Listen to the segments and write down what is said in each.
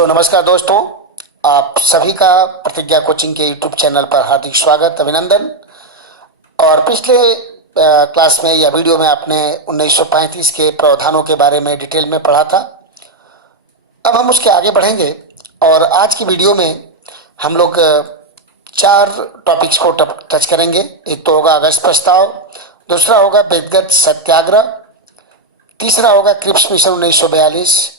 नमस्कार दोस्तों, आप सभी का प्रतिज्ञा कोचिंग के यूट्यूब चैनल पर हार्दिक स्वागत, अभिनंदन। और पिछले क्लास में या वीडियो में आपने 1935 के प्रावधानों के बारे में डिटेल में पढ़ा था। अब हम उसके आगे बढ़ेंगे और आज की वीडियो में हम लोग चार टॉपिक्स को टच करेंगे। एक तो होगा अगस्त प्रस्ताव, दूसरा होगा व्यक्तिगत सत्याग्रह, तीसरा होगा क्रिप्स मिशन 1942,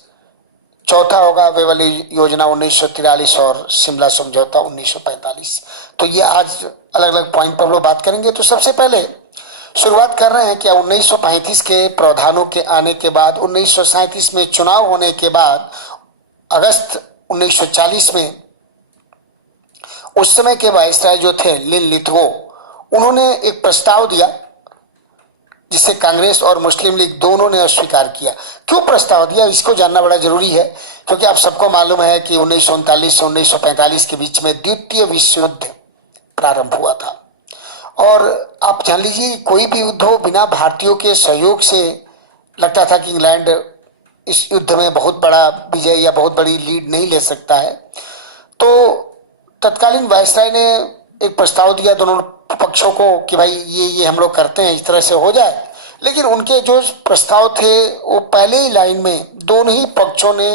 चौथा होगा वेवल योजना 1943 और शिमला समझौता 1945। तो ये आज अलग अलग पॉइंट पर हम लोग बात करेंगे। तो सबसे पहले शुरुआत कर रहे हैं कि 1935 के प्रावधानों के आने के बाद 1937 में चुनाव होने के बाद अगस्त 1940 में उस समय के वायसराय जो थे लिन लिथगो, उन्होंने एक प्रस्ताव दिया जिसे कांग्रेस और मुस्लिम लीग दोनों ने अस्वीकार किया। क्यों प्रस्ताव दिया, इसको जानना बड़ा जरूरी है, क्योंकि आप सबको मालूम है कि 1939 से 1945 के बीच में द्वितीय विश्व युद्ध प्रारंभ हुआ था। और आप जान लीजिए, कोई भी युद्ध हो, बिना भारतीयों के सहयोग से लगता था कि इंग्लैंड इस युद्ध में बहुत बड़ा विजय या बहुत बड़ी लीड नहीं ले सकता है। तो तत्कालीन वायसराय ने एक प्रस्ताव दिया दोनों पक्षों को कि भाई ये हम लोग करते हैं, इस तरह से हो जाए। लेकिन उनके जो प्रस्ताव थे वो पहले ही लाइन में दोनों ही पक्षों ने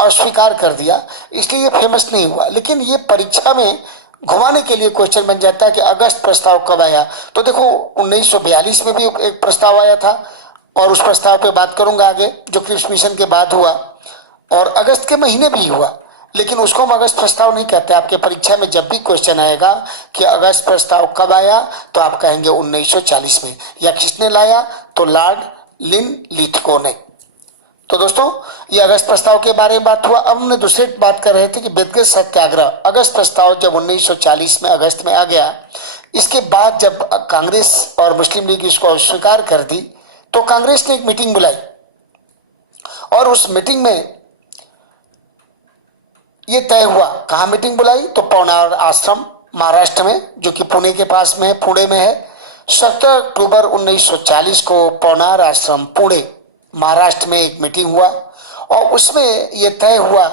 अस्वीकार कर दिया, इसलिए ये फेमस नहीं हुआ। लेकिन ये परीक्षा में घुमाने के लिए क्वेश्चन बन जाता है कि अगस्त प्रस्ताव कब आया। तो देखो 1942 में भी एक प्रस्ताव आया था और उस प्रस्ताव पे बात करूंगा आगे, जो क्रिप्स मिशन के बाद हुआ, और अगस्त के महीने भी हुआ। लेकिन उसको हम अगस्त प्रस्ताव नहीं कहते। आपके परीक्षा में जब भी क्वेश्चन आएगा कि अगस्त प्रस्ताव कब आया, तो आप कहेंगे 1940 में। या किसने लाया, तो लॉर्ड लिन लिथगो ने। तो दोस्तों, ये अगस्त प्रस्ताव के बारे में बात हुआ। अब हमने दूसरी बात कर रहे थे कि व्यक्तिगत सत्याग्रह। अगस्त प्रस्ताव जब 1940 में अगस्त में आ गया, इसके बाद जब कांग्रेस और मुस्लिम लीग इसको अस्वीकार कर दी, तो कांग्रेस ने एक मीटिंग बुलाई और उस मीटिंग में ये तय हुआ। कहाँ मीटिंग बुलाई, तो पवनार आश्रम महाराष्ट्र में, जो कि पुणे के पास में है, पुणे में है। 17 अक्टूबर 1940 को पवनार आश्रम पुणे महाराष्ट्र में एक मीटिंग हुआ और उसमें यह तय हुआ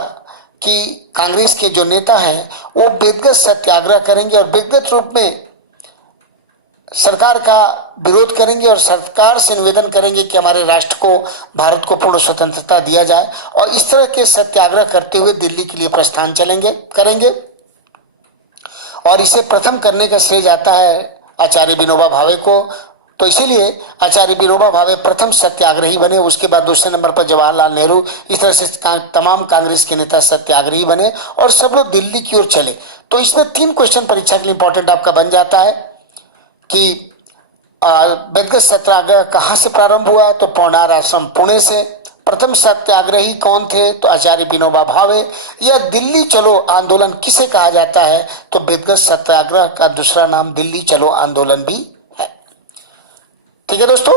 कि कांग्रेस के जो नेता हैं वो व्यक्तिगत सत्याग्रह करेंगे और व्यक्तिगत रूप में सरकार का विरोध करेंगे और सरकार से निवेदन करेंगे कि हमारे राष्ट्र को, भारत को पूर्ण स्वतंत्रता दिया जाए। और इस तरह के सत्याग्रह करते हुए दिल्ली के लिए प्रस्थान करेंगे। और इसे प्रथम करने का श्रेय जाता है आचार्य विनोबा भावे को। तो इसीलिए आचार्य विनोबा भावे प्रथम सत्याग्रही बने। उसके बाद दूसरे नंबर पर जवाहरलाल नेहरू। इस तरह से तमाम कांग्रेस के नेता सत्याग्रही बने और सब लोग दिल्ली की ओर चले। तो इसमें 3 क्वेश्चन परीक्षा के लिए इंपॉर्टेंट आपका बन जाता है कि व्यक्तिगत सत्याग्रह कहाँ से प्रारंभ हुआ, तो पवनार आश्रम पुणे से। प्रथम सत्याग्रही कौन थे, तो आचार्य विनोबा भावे। या दिल्ली चलो आंदोलन किसे कहा जाता है, तो व्यक्तिगत सत्याग्रह का दूसरा नाम दिल्ली चलो आंदोलन भी है। ठीक है दोस्तों,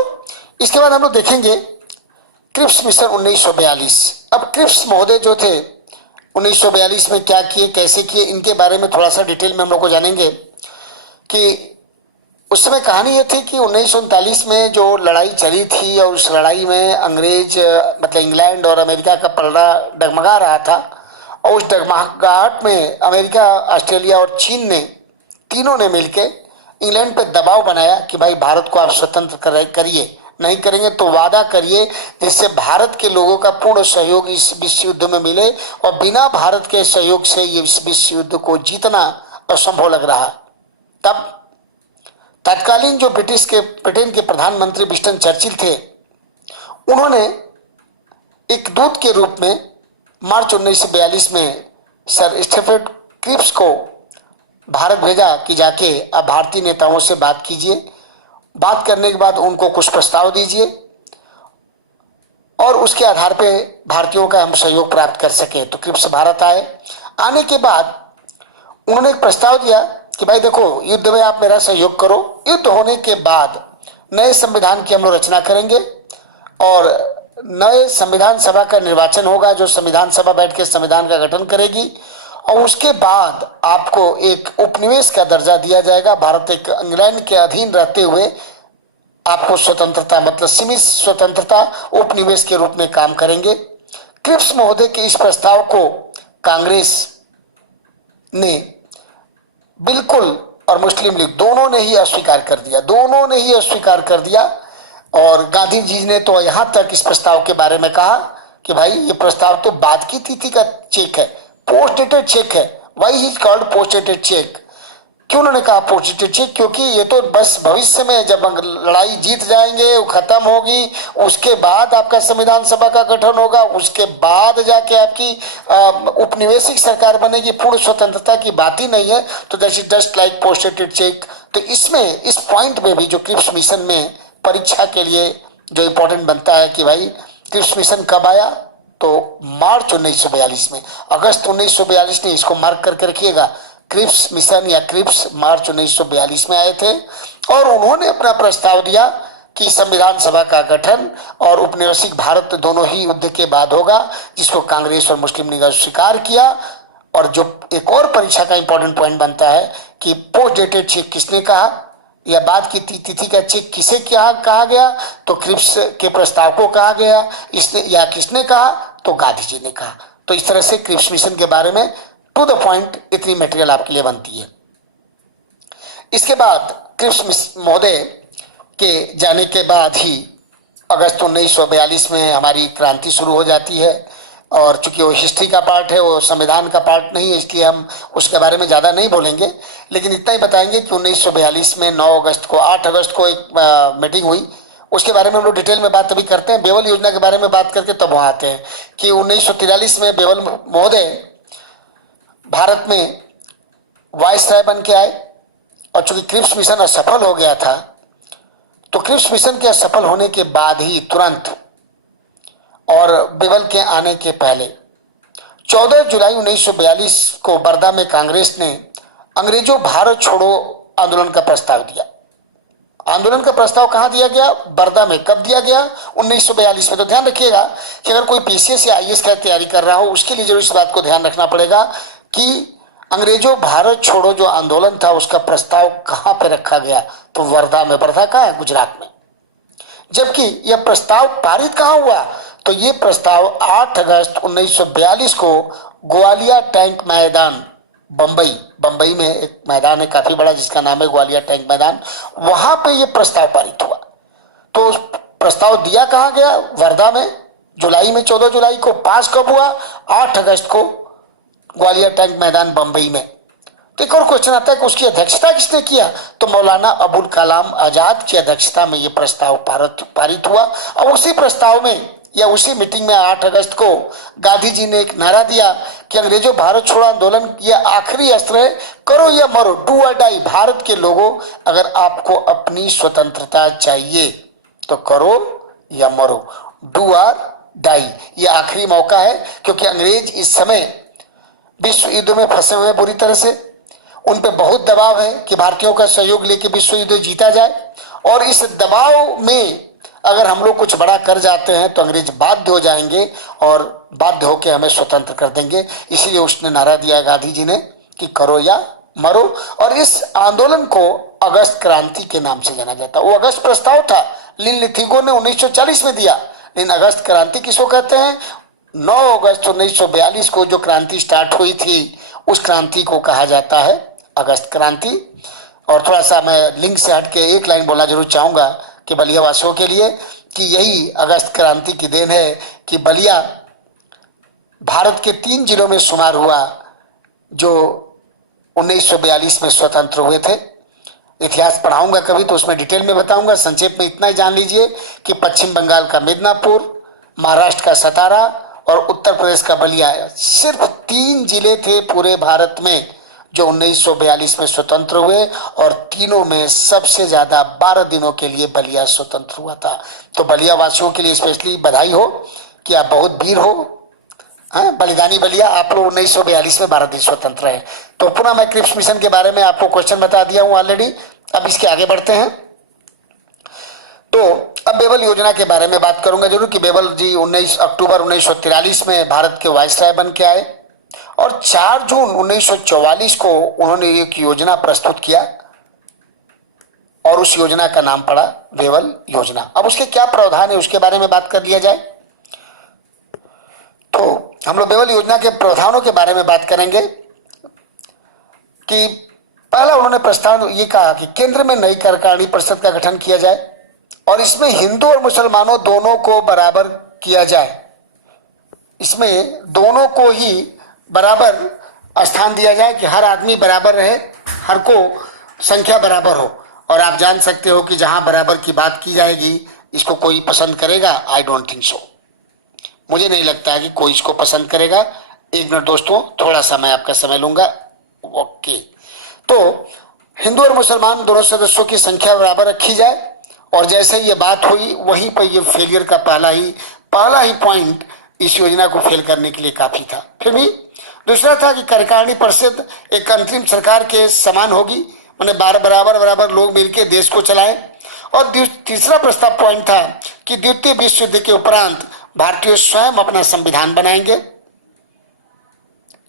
इसके बाद हम लोग देखेंगे क्रिप्स मिशन 1942। अब क्रिप्स महोदय जो थे 1942 में क्या किए, कैसे किए, इनके बारे में थोड़ा सा डिटेल में हम लोग को जानेंगे। कि उस समय कहानी ये थी कि 1939 में जो लड़ाई चली थी और उस लड़ाई में अंग्रेज मतलब इंग्लैंड और अमेरिका का पलड़ा डगमगा रहा था। और उस डगमगाहट में अमेरिका, ऑस्ट्रेलिया और चीन ने, तीनों ने मिलकर इंग्लैंड पे दबाव बनाया कि भाई भारत को आप स्वतंत्र करिए, नहीं करेंगे तो वादा करिए जिससे भारत के लोगों का पूर्ण सहयोग इस विश्व युद्ध में मिले। और बिना भारत के सहयोग से ये विश्व युद्ध को जीतना असंभव लग रहा। तब तत्कालीन जो ब्रिटेन के प्रधानमंत्री विंस्टन चर्चिल थे, उन्होंने एक दूत के रूप में मार्च 1942 में सर स्टेफर्ड क्रिप्स को भारत भेजा कि जाके आप भारतीय नेताओं से बात कीजिए। बात करने के बाद उनको कुछ प्रस्ताव दीजिए और उसके आधार पे भारतीयों का हम सहयोग प्राप्त कर सके। तो क्रिप्स भारत आए। आने के बाद उन्होंने एक प्रस्ताव दिया कि भाई देखो, युद्ध में आप मेरा सहयोग करो। युद्ध होने के बाद नए संविधान की हम लोग रचना करेंगे और नए संविधान सभा का निर्वाचन होगा, जो संविधान सभा बैठ के संविधान का गठन करेगी। और उसके बाद आपको एक उपनिवेश का दर्जा दिया जाएगा। भारत एक इंग्लैंड के अधीन रहते हुए आपको स्वतंत्रता, मतलब सीमित स्वतंत्रता, उपनिवेश के रूप में काम करेंगे। क्रिप्स महोदय के इस प्रस्ताव को कांग्रेस ने बिल्कुल और मुस्लिम लीग दोनों ने ही अस्वीकार कर दिया, दोनों ने ही अस्वीकार कर दिया। और गांधी जी ने तो यहां तक इस प्रस्ताव के बारे में कहा कि भाई ये प्रस्ताव तो बाद की तिथि का चेक है, पोस्ट डेटेड चेक है। Why he called post dated cheque? क्यों उन्होंने कहा पोस्ट डेटेड चेक? क्योंकि ये तो बस भविष्य में जब लड़ाई जीत जाएंगे, वो खत्म होगी, उसके बाद आपका संविधान सभा का गठन होगा, उसके बाद जाके आपकी उपनिवेशिक सरकार बनेगी, पूर्ण स्वतंत्रता की बात ही नहीं है। तो that is just like post dated cheque. तो इसमें इस पॉइंट में भी जो क्रिप्स मिशन में परीक्षा के लिए जो इंपॉर्टेंट बनता है कि भाई क्रिप्स मिशन कब आया, तो मार्च 1942 में, अगस्त 1942 ने इसको मार्क करके रखिएगा। क्रिप्स मिशन या क्रिप्स मार्च 1942 में आए थे और उन्होंने अपना प्रस्ताव दिया कि संविधान सभा का गठन और उपनिवेशिक भारत दोनों ही युद्ध के बाद होगा, जिसको कांग्रेस और मुस्लिम लीग स्वीकार किया। और जो एक और परीक्षा का इंपॉर्टेंट पॉइंट बनता है कि पोस्ट डेटेड चेक किसने कहा या बाद की तिथि का चेक किसे क्या कहा गया, तो क्रिप्स के प्रस्ताव को कहा गया, इसने या किसने कहा, तो गांधी जी ने कहा। तो इस तरह से क्रिप्स मिशन के बारे में टू द पॉइंट इतनी मटेरियल आपके लिए बनती है। इसके बाद क्रिप्स महोदय के जाने के बाद ही अगस्त 1942 में हमारी क्रांति शुरू हो जाती है। और चूंकि वो हिस्ट्री का पार्ट है, वो संविधान का पार्ट नहीं है, इसलिए हम उसके बारे में ज़्यादा नहीं बोलेंगे, लेकिन इतना ही बताएंगे कि 1942 में 9 अगस्त को 8 अगस्त को एक मीटिंग हुई। उसके बारे में हम लोग डिटेल में बात अभी करते हैं। बेवल योजना के बारे में बात करके तब वहाँ आते हैं कि 1943 में बेवल महोदय भारत में वायसराय बन के आए। और चूंकि क्रिप्स मिशन असफल हो गया था, तो क्रिप्स मिशन के असफल होने के बाद ही तुरंत और बेवल के आने के पहले 14 जुलाई 1942 को बरदा में कांग्रेस ने अंग्रेजों भारत छोड़ो आंदोलन का प्रस्ताव दिया। आंदोलन का प्रस्ताव कहां दिया गया? बरदा में। कब दिया गया? 1942 में। तो ध्यान रखिएगा कि अगर कोई पीसीएस या आईएएस का तैयारी कर रहा हो, उसके लिए जरूर इस बात को ध्यान रखना पड़ेगा कि अंग्रेजों भारत छोड़ो जो आंदोलन था उसका प्रस्ताव कहां पे रखा गया, तो वर्धा में। वर्धा कहां है? गुजरात में। जबकि यह प्रस्ताव पारित कहां हुआ, तो ये प्रस्ताव 8 अगस्त 1942 को ग्वालियर टैंक मैदान, बंबई में एक मैदान है काफी बड़ा जिसका नाम है ग्वालियर टैंक मैदान, वहां पे ये प्रस्ताव पारित हुआ। तो प्रस्ताव दिया कहां गया? वर्धा में, जुलाई में, 14 जुलाई को। पास कब हुआ? 8 अगस्त को ग्वालियर टैंक मैदान बंबई में। तो एक और क्वेश्चन आता है कि उसकी अध्यक्षता किसने किया, तो मौलाना अबुल कलाम आजाद की अध्यक्षता में यह प्रस्ताव पारित हुआ। और उसी प्रस्ताव में या उसी मीटिंग में 8 अगस्त को गांधी जी ने एक नारा दिया कि अंग्रेजों भारत छोड़ो आंदोलन यह आखिरी अस्त्र है, करो या मरो, डू और डाई। भारत के लोगों, अगर आपको अपनी स्वतंत्रता चाहिए तो करो या मरो, डू और डाई। ये आखिरी मौका है, क्योंकि अंग्रेज इस समय विश्व युद्ध में फंसे हुए हैं बुरी तरह से। उन पे बहुत दबाव है कि भारतीयों का सहयोग लेके विश्व युद्ध जीता जाए, और इस दबाव में अगर हम लोग कुछ बड़ा कर जाते हैं तो अंग्रेज बाध्य हो जाएंगे और बाध्य होकर हमें स्वतंत्र कर देंगे। इसीलिए उसने नारा दिया गांधी जी ने कि करो या मरो। और इस आंदोलन को अगस्त क्रांति के नाम से जाना जाता है। वो अगस्त प्रस्ताव था, लिन लिथिगो ने 1940 में दिया, लेकिन अगस्त क्रांति किसको कहते हैं? 9 अगस्त 1942 को जो क्रांति स्टार्ट हुई थी, उस क्रांति को कहा जाता है अगस्त क्रांति। और थोड़ा सा मैं लिंक से हट के एक लाइन बोलना जरूर चाहूंगा कि बलिया वासियों के लिए, कि यही अगस्त क्रांति की देन है कि बलिया भारत के 3 जिलों में शुमार हुआ जो 1942 में स्वतंत्र हुए थे। इतिहास पढ़ाऊंगा कभी तो उसमें डिटेल में बताऊंगा, संक्षेप में इतना ही जान लीजिए कि पश्चिम बंगाल का मिदनापुर, महाराष्ट्र का सतारा और उत्तर प्रदेश का बलिया, सिर्फ 3 जिले थे पूरे भारत में जो 1942 में स्वतंत्र हुए, और तीनों में सबसे ज्यादा 12 दिनों के लिए बलिया स्वतंत्र हुआ था। तो बलिया वासियों के लिए स्पेशली बधाई हो कि आप बहुत वीर हो, बलिदानी बलिया। आप लोग 1942 में 12 दिन स्वतंत्र है। तो पुनः मैं क्रिप्स मिशन के बारे में आपको क्वेश्चन बता दिया हूं ऑलरेडी। अब इसके आगे बढ़ते हैं। तो अब बेवल योजना के बारे में बात करूंगा जरूर कि बेवल जी 19 अक्टूबर 1943 में भारत के वायसराय बन के आए, और 4 जून 1944 को उन्होंने एक योजना प्रस्तुत किया, और उस योजना का नाम पड़ा बेवल योजना। अब उसके क्या प्रावधान है उसके बारे में बात कर लिया जाए। तो हम लोग बेवल योजना के प्रावधानों के बारे में बात करेंगे कि पहला उन्होंने प्रस्ताव ये कहा कि केंद्र में नई कार्यकारिणी परिषद का गठन किया जाए और इसमें हिंदू और मुसलमानों दोनों को बराबर किया जाए। इसमें दोनों को ही बराबर स्थान दिया जाए कि हर आदमी बराबर रहे, हर को संख्या बराबर हो। और आप जान सकते हो कि जहां बराबर की बात की जाएगी इसको कोई पसंद करेगा? I don't think so. मुझे नहीं लगता है कि कोई इसको पसंद करेगा। एक मिनट दोस्तों, थोड़ा सा मैं आपका समय लूंगा। ओके, तो हिंदू और मुसलमान दोनों सदस्यों की संख्या बराबर रखी जाए। और जैसे ये बात हुई वहीं पर ये फेलियर का पहला ही पॉइंट इस योजना को फेल करने के लिए काफी था। फिर भी दूसरा था कि कार्यकारिणी परिषद एक अंतरिम सरकार के समान होगी, मैंने बराबर लोग मिलकर देश को चलाएं। और तीसरा प्रस्ताव पॉइंट था कि द्वितीय विश्व युद्ध के उपरांत भारतीय स्वयं अपना संविधान बनाएंगे।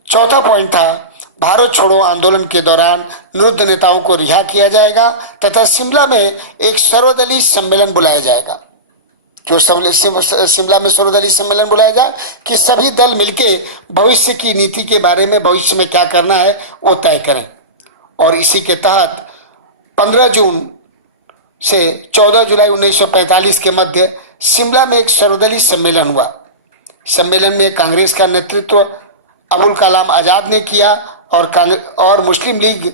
चौथा पॉइंट था भारत छोड़ो आंदोलन के दौरान निरुद्ध नेताओं को रिहा किया जाएगा तथा शिमला में एक सर्वदलीय सम्मेलन बुलाया जाएगा। जो शिमला में सर्वदलीय सम्मेलन बुलाया जाए कि सभी दल मिलके भविष्य की नीति के बारे में, भविष्य में क्या करना है वो तय करें। और इसी के तहत 15 जून से 14 जुलाई 1945 के मध्य शिमला में एक सर्वदलीय सम्मेलन हुआ। सम्मेलन में कांग्रेस का नेतृत्व अबुल कलाम आजाद ने किया और मुस्लिम लीग,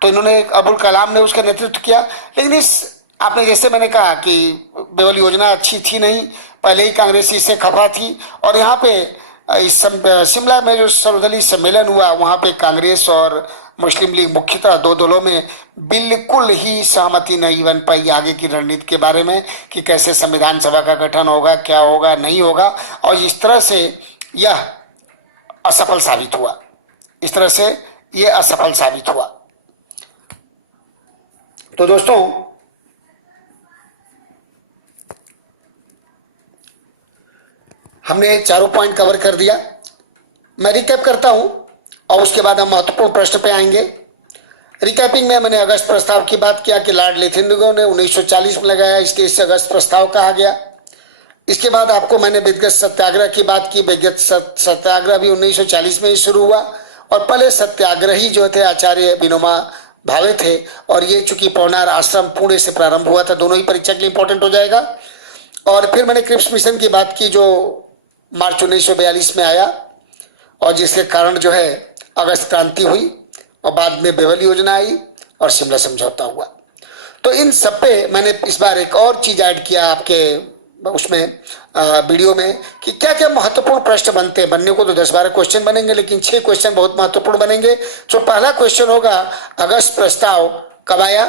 तो इन्होंने अबुल कलाम ने उसका नेतृत्व किया। लेकिन इस आपने जैसे मैंने कहा कि बेवल योजना अच्छी थी नहीं, पहले ही कांग्रेस इससे खफा थी। और यहाँ पे इस शिमला में जो सर्वदलीय सम्मेलन हुआ वहाँ पे कांग्रेस और मुस्लिम लीग मुख्यतः दो दलों में बिल्कुल ही सहमति नहीं बन पाई आगे की रणनीति के बारे में कि कैसे संविधान सभा का गठन होगा, क्या होगा, नहीं होगा। और इस तरह से यह असफल साबित हुआ। तो दोस्तों, हमने चारों पॉइंट कवर कर दिया। मैं रिकैप करता हूं और उसके बाद हम महत्वपूर्ण प्रश्न पे आएंगे। रिकैपिंग में मैंने अगस्त प्रस्ताव की बात किया कि लॉर्ड लेथेनगो ने 1940 में लगाया, इसलिए इसे अगस्त प्रस्ताव कहा गया। इसके बाद आपको मैंने विद्गत सत्याग्रह की बात की। विद्गत सत्याग्रह भी 1940 में ही शुरू हुआ और पहले सत्याग्रही जो थे आचार्य विनोबा भावे थे। और ये चूंकि पौनार आश्रम पुणे से प्रारंभ हुआ था, दोनों ही परीक्षा के लिए इंपॉर्टेंट हो जाएगा। और फिर मैंने क्रिप्स मिशन की बात की जो मार्च 1942 में आया और जिसके कारण जो है अगस्त क्रांति हुई और बाद में बेवल योजना आई और शिमला समझौता हुआ। तो इन सब पे मैंने इस बार एक और चीज ऐड किया आपके उसमें वीडियो में कि क्या क्या महत्वपूर्ण प्रश्न बनते हैं। बनने को तो 10-12 क्वेश्चन बनेंगे, लेकिन 6 क्वेश्चन बहुत महत्वपूर्ण बनेंगे। तो पहला क्वेश्चन होगा अगस्त प्रस्ताव कब आया।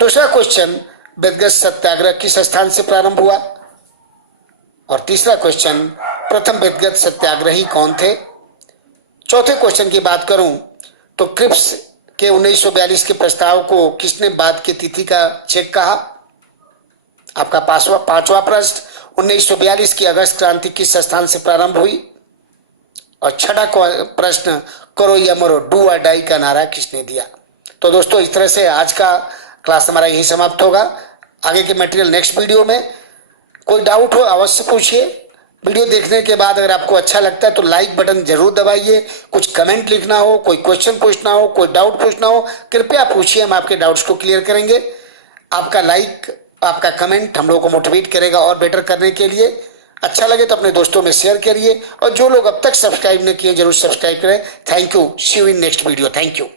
दूसरा क्वेश्चन विद्गत सत्याग्रह किस स्थान से प्रारंभ हुआ। और तीसरा क्वेश्चन प्रथम विद्गत सत्याग्रही कौन थे। चौथे क्वेश्चन की बात करूं तो क्रिप्स के 1942 के प्रस्ताव को किसने बाद की तिथि का चेक कहा। आपका पांचवा प्रश्न 1942 की अगस्त क्रांति किस स्थान से प्रारंभ हुई। और छठा प्रश्न करो या मरो, डू और डाई का नारा किसने दिया। तो दोस्तों, इस तरह से आज का क्लास हमारा यही समाप्त होगा। आगे के मटेरियल नेक्स्ट वीडियो में। कोई डाउट हो अवश्य पूछिए। वीडियो देखने के बाद अगर आपको अच्छा लगता है तो लाइक बटन जरूर दबाइए। कुछ कमेंट लिखना हो, कोई क्वेश्चन पूछना हो, कोई डाउट पूछना हो, कृपया पूछिए, हम आपके डाउट्स को क्लियर करेंगे। आपका लाइक, आपका कमेंट हम लोगों को मोटिवेट करेगा और बेटर करने के लिए। अच्छा लगे तो अपने दोस्तों में शेयर करिए और जो लोग अब तक सब्सक्राइब नहीं किए जरूर सब्सक्राइब करें। Thank you. See you in next video. Thank you.